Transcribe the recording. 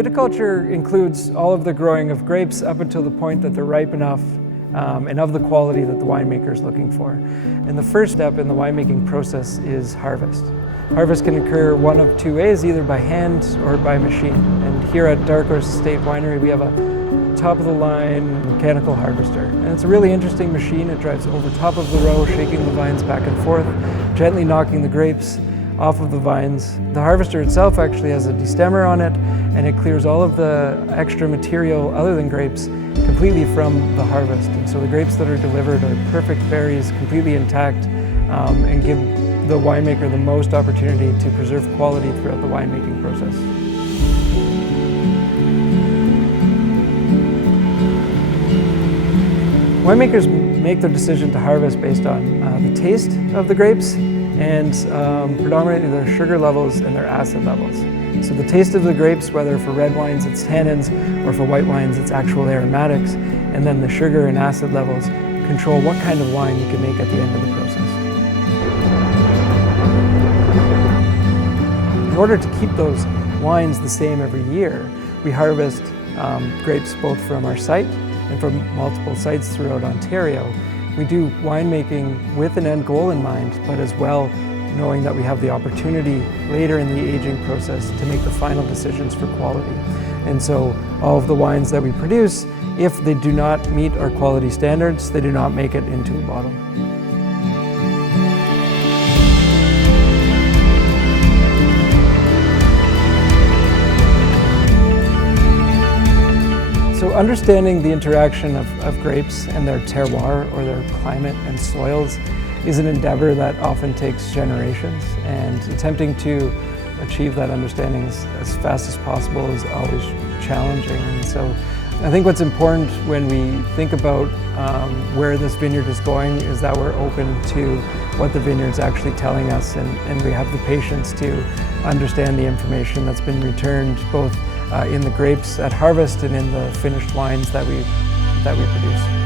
Viticulture includes all of the growing of grapes up until the point that they're ripe enough and of the quality that the winemaker is looking for. And the first step in the winemaking process is harvest. Harvest can occur one of two ways, either by hand or by machine. And here at Dark Horse Estate Winery, we have a top-of-the-line mechanical harvester. And it's a really interesting machine. It drives over top of the row, shaking the vines back and forth, gently knocking the grapes off of the vines. The harvester itself actually has a destemmer on it, and it clears all of the extra material other than grapes completely from the harvest. And so the grapes that are delivered are perfect berries, completely intact, and give the winemaker the most opportunity to preserve quality throughout the winemaking process. Winemakers make their decision to harvest based on the taste of the grapes and predominantly their sugar levels and their acid levels. So the taste of the grapes, whether for red wines it's tannins or for white wines it's actual aromatics, and then the sugar and acid levels control what kind of wine you can make at the end of the process. In order to keep those wines the same every year, we harvest grapes both from our site and from multiple sites throughout Ontario. We do winemaking with an end goal in mind, but as well knowing that we have the opportunity later in the aging process to make the final decisions for quality. And so all of the wines that we produce, if they do not meet our quality standards, they do not make it into a bottle. So understanding the interaction of grapes and their terroir, or their climate and soils, is an endeavor that often takes generations, and attempting to achieve that understanding as fast as possible is always challenging. And so I think what's important when we think about where this vineyard is going is that we're open to what the vineyard's actually telling us, and we have the patience to understand the information that's been returned both in the grapes at harvest and in the finished wines that we produce.